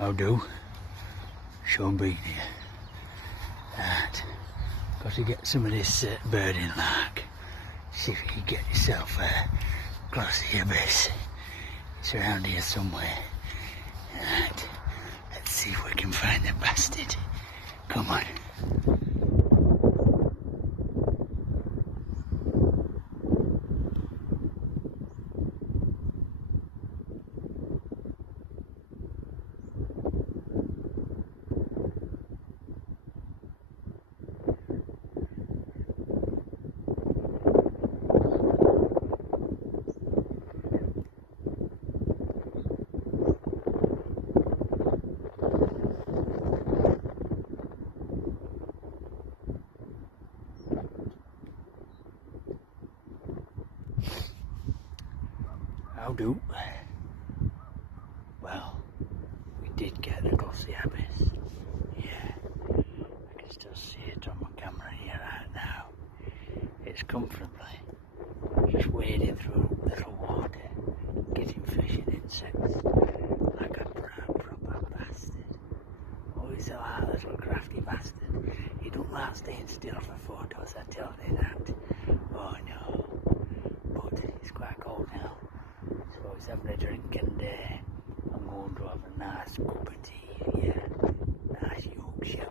How do? Sean Bean here. And got to get some of this birding lark. See if you can get yourself a glossy abyss. It's around here somewhere. And let's see if we can find the bastard. Come on. How do? Well, we did get the glossy abyss. Yeah, I can still see it on my camera here right now. It's comfortably just wading through little water, getting fish and insects like a proper bastard. Oh, he's a little crafty bastard. He don't like staying still for photos, I tell you that. Oh no. But it's quite cold now. So he's having a drink and I'm going to have a nice cup of tea, yeah, nice Yorkshire